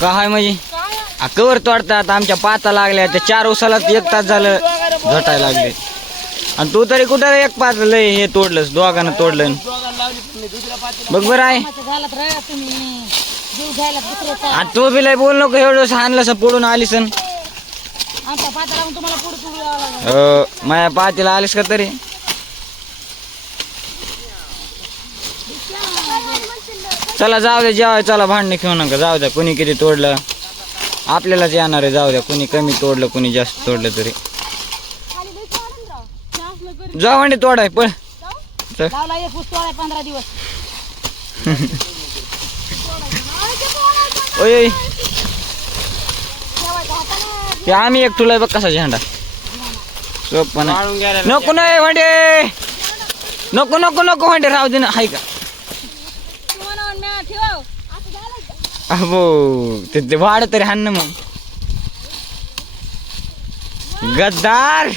काय म्हणजे कवर तोडतात आमच्या पाता लागल्या त्या 4 उसाला 1 तास झालं झटायला लागले आणि तू तरी कुठं एक पात लय हे तोडलंस दोघांना तोडलं बघ बरं आहे आता तू बी लय बोल नको एवढं आणलं पुढून आलीस माझ्या पातीला आलीस का तरी चला जाऊ द्या जेवाय चला भांडणे घेऊ नका जाऊ द्या कोणी किती तोडलं आपल्यालाच येणार आहे जाऊ द्या कोणी कमी तोडलं कोणी जास्त तोडलं तरी जाऊ म्हणजे तोडाय पण 15 दिवस ओय ते आम्ही एक तुला बघ कसा झेंडा सोप नको नाही भांडे नको नको नको भांडे राहू दे ना हाय का अहो ते वाढ तरी हाण ना मग गद्दार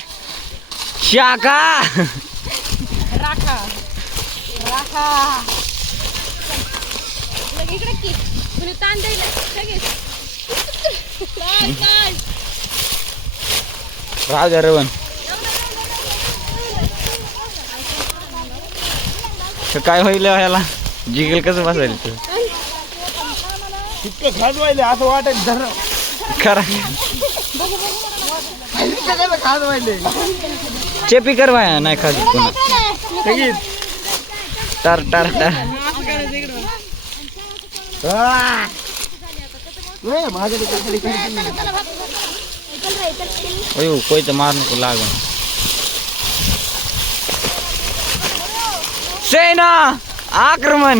शाखा राखा राखा इकडे की तुम्ही ताण द्यायला राहू द्या रवण काय होईल ह्याला जिगल कसं बसायला तू इतकं खाजवायले असं वाटत धर खरा खाजवायले चेपी कर बाया नाही खात पुन्हा टर टर टर अयो कोई तर मार नको लागून सेना आक्रमण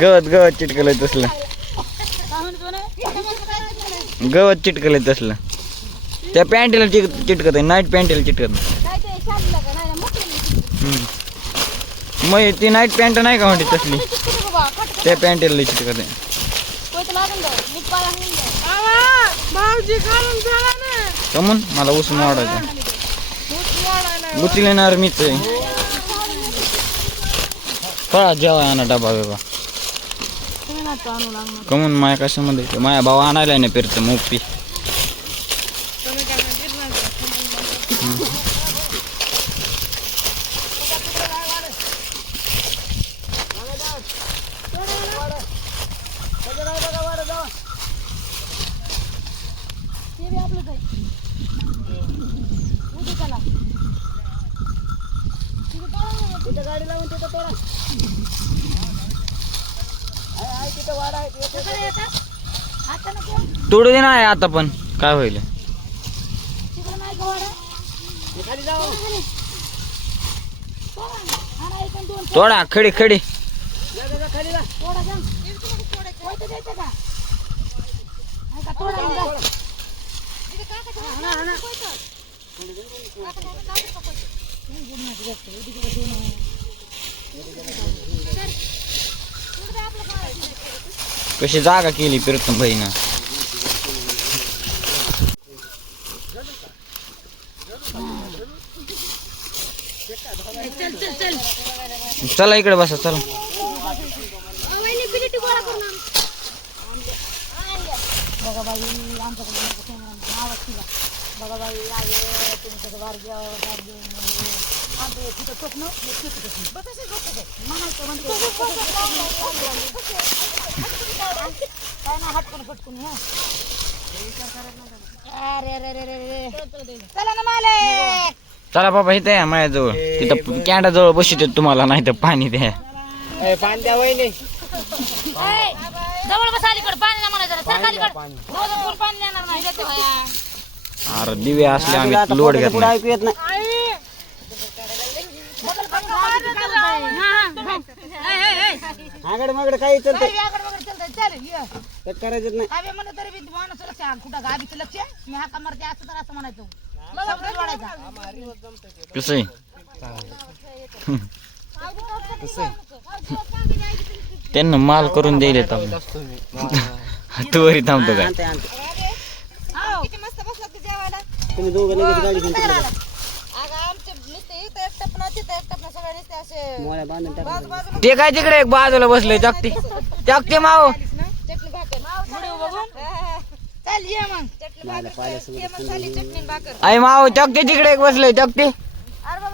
गवत गवत चिटकलंय तसलं गवत चिटकलंय तसलं त्या पॅन्टीला चिटकत आहे नाईट पॅन्टीला चिटकत मग ती नाईट पॅन्ट नाही का म्हणते तसली त्या पॅन्टीला चिटकत आहे कमून मला उसून वाढायचं उचलेणार मीच आहे फळा जेवाय आणा डबा बिबा कमून माया कशामध्ये माया भाऊ आणायला नाही फिरतं मोपी गाडी लावून तिथं तोडा तिथं वाडा आहे तोडू दे ना आता पण काय होईल तोडा खडी खडी कशी जागा केली प्रीतम भाईनं चला इकडे बसा चला चला बाबा इथे या माझ्याजवळ तिथं कॅन्डा जवळ बसतो तुम्हाला नाही तर पाणी द्या पाणी द्या वहिनी जवळ बस अलीकडे पाणी नाही म्हणायचं सरकारकडे पाणी देणार नाही अरे दिवे असले आम्ही लोड घेत नाही ऐकू येत नाही आगड मागड काही चालतंय कट करायचं नाही आवे म्हणत तरी बी माणूस लक्ष कुठं गाबीचं लक्ष मी हा कमरते असं तर असं म्हणायचं शब्द वाढायचा कसं त्यांना माल करून द्यायला तू वरी थांबतो काय किती मस्त बसला तू जेवायला तुम्ही दोघं लगेच गाडी घेऊन तिकडे जा. मोळ्या बांधून टाकून ते काय तिकडे एक बाजूला बसले चकते चकते माव चल ये मग मला पाहिल्यासोबत आई माव चकते तिकडे एक बसले चकते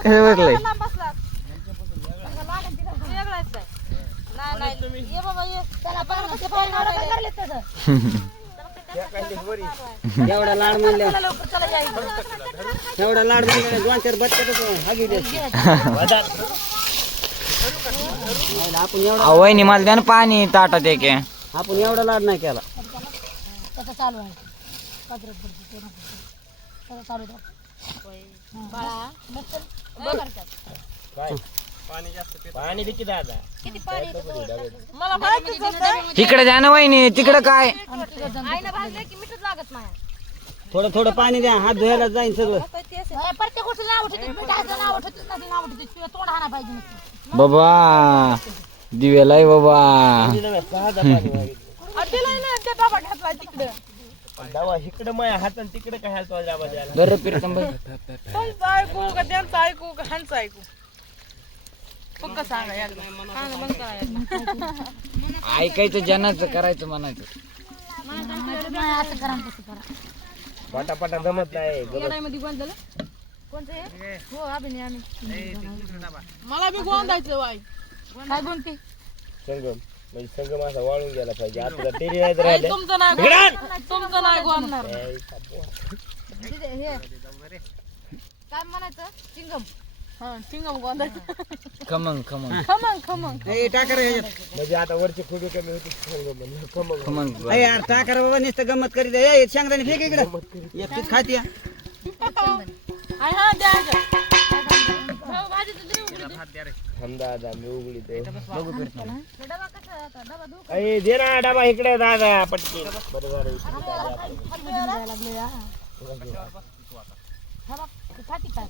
हे बसले एवढा लाड म्हणले एवढा लाड म्हणले 2-4 बच्चे हागी दे आपण एवढा वहिनी मला द्या ना पाणी ताटात एक आहे. आपण एवढा लाड नाही केला त्याचं चालू आहे कचऱ्यात पडते, ते नको. त्याचं चालू आहे. बाळा बस चल. बघ करतात. पाणी देखील दादा मला माहिती तिकडे द्या ना वहिनी तिकडे काय थोडं थोडं पाणी द्या हात धुवायला जाईन सगळं प्रत्येक गोष्टीला नाव ठेवते मिठाचं नाव ठेवते नदी नाव ठेवते किंवा तोंड हाना पाहिजे नुसतं. बाबा दिव्यालाय बाबा डावा इकडे माझ्या हातात तिकडे काय हालतो डाबा द्यायला बरं प्रीतम बाई ऐकू का त्यांचं ऐकू का ह्यांचं ऐकू पक्का सांगा यायला सांगा मग करायला ऐकायचं जनाचं करायचं म्हणायचं नाही, असं करा आणि तसं करा. पटापटा जमत नाही येण्यामध्ये बंद झालं कोणतं हे हो अभिनय आम्ही मला बी गोंदायचं वाई काय बोलते संगम म्हणजे संगम असा वाळून गेला पाहिजे आता टेरी नाही राहिले तुमचं नाही तुमचं नाही गोंदणार काय म्हणायचं चिंगम हा चिंगम गोंदायचं खमंग खमंग खमंग खमंग टाकर म्हणजे आता वरची खुबी कमी होती संगम म्हणलं खमंग खमंग अरे यार टाकर बाबा नुसतं गंमत करीत आहे. शेंगदाणे फेक इकडे एकटीच खाती या. आणि हा द्यायचं हो, भाजीचं देऊ उघडी. दादा मी उघडी ते बघू डबा कसा आहे आता डबा धुवू अरे दे ना डबा इकडे दादा पटकी बरोबर लागले डबा खाती काय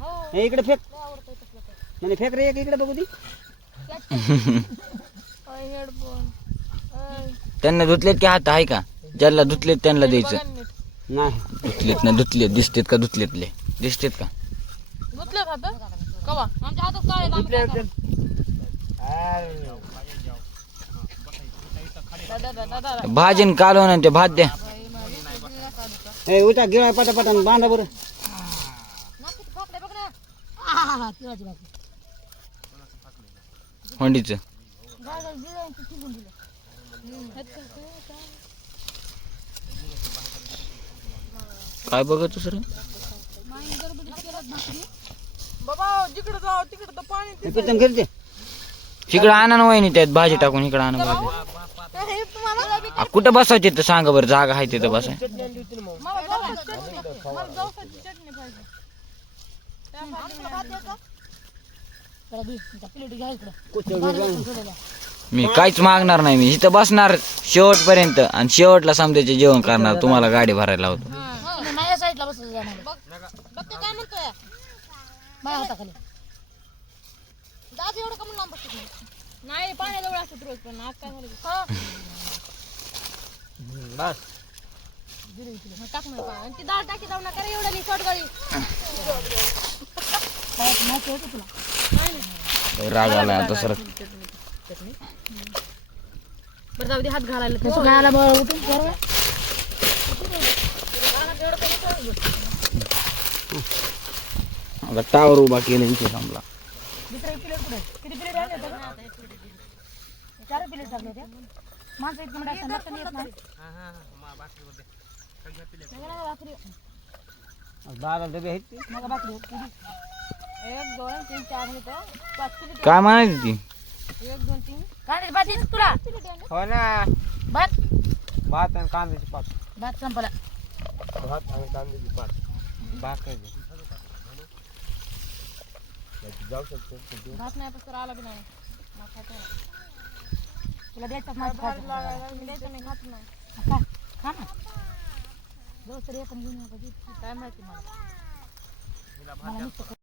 हो इकडे फेक म्हणजे फेक रे एक इकडे बघू दी हेडफोन त्यांना धुतलेत की हात आहे का ज्याला धुतलेत त्यांना द्यायचं नाही धुतलेत ना धुतलेत दिसतेत का धुतलेतले दिसतेत का गुतले खात कवा आमच्या हातात काय आहे, आम्ही काय करू? दादा भाजीन कालवण आणि ते भात द्या ए उठा गिळा पटापटा बांधा बरं तिळाची भाकरी होंडीचं गाय गाय दिलं ते शिजून दिलं काय बघत सर बाबा जिकडे जाऊ तिकडे तर पाणी हे प्रीतम घरी दे तिकडं आणा ना वहिनी त्यात भाजी टाकून इकडं आणा भाजी हे तुम्हाला आ, कुठं बसायचं तिथं सांगा बरं जागा आहे तिथं बसाय मला जवसाची चटणी पाहिजे त्याला दे त्या प्लेट घ्या इकडं कुठं घेऊन ठेवलेल्या. मी काहीच मागणार नाही मी इथं बसणार शेवटपर्यंत आणि शेवटला समजायचे जेवण करणार तुम्हाला गाडी भरायला लावतो तुम्ही माझ्या साईडला बसलं जाणार बघ ते काय म्हणतोय माझ्या हाताखाली दादा एवढं कमी लांब बसत नाही पाण्याजवळ असत रोज पण आज काय झालं बस टाक ना आणि ती डाळ टाकी जाऊ नका रे एवढं नाही शॉर्ट गाडी काय माहिती होती तुला राग आला आता सर बरं जाऊ दे हात घालायला तसं खायला बरं उठून बरोबर आता टावर उभा केला विषय संपला दुसरा प्लेट कुठे किती प्लेट आहे आता 4 प्लेट टाकले होते माणसं इतकं मोठं असताना नक्की येत नाही भाकरी दादा डबे आहेत मग भाकरी किती 1 2 3 4 मिनिटं 5 किलो काय म्हणायची ती 1 2 3 कांद्याची भात येते तुला हो ना भात भात आणि कांद्याची पात भात संपला भात आणि कांद्याची पात भाकर जाऊ शकतो भात नाही तर आला बी नाही मला खायचं नाही. तुला द्यायचं नाही भात लागायला मी द्यायचं नाही खात नाही खा खा ना जाऊ तर आपण घेऊन येऊ कधी काय माहिती मला मला नुसतं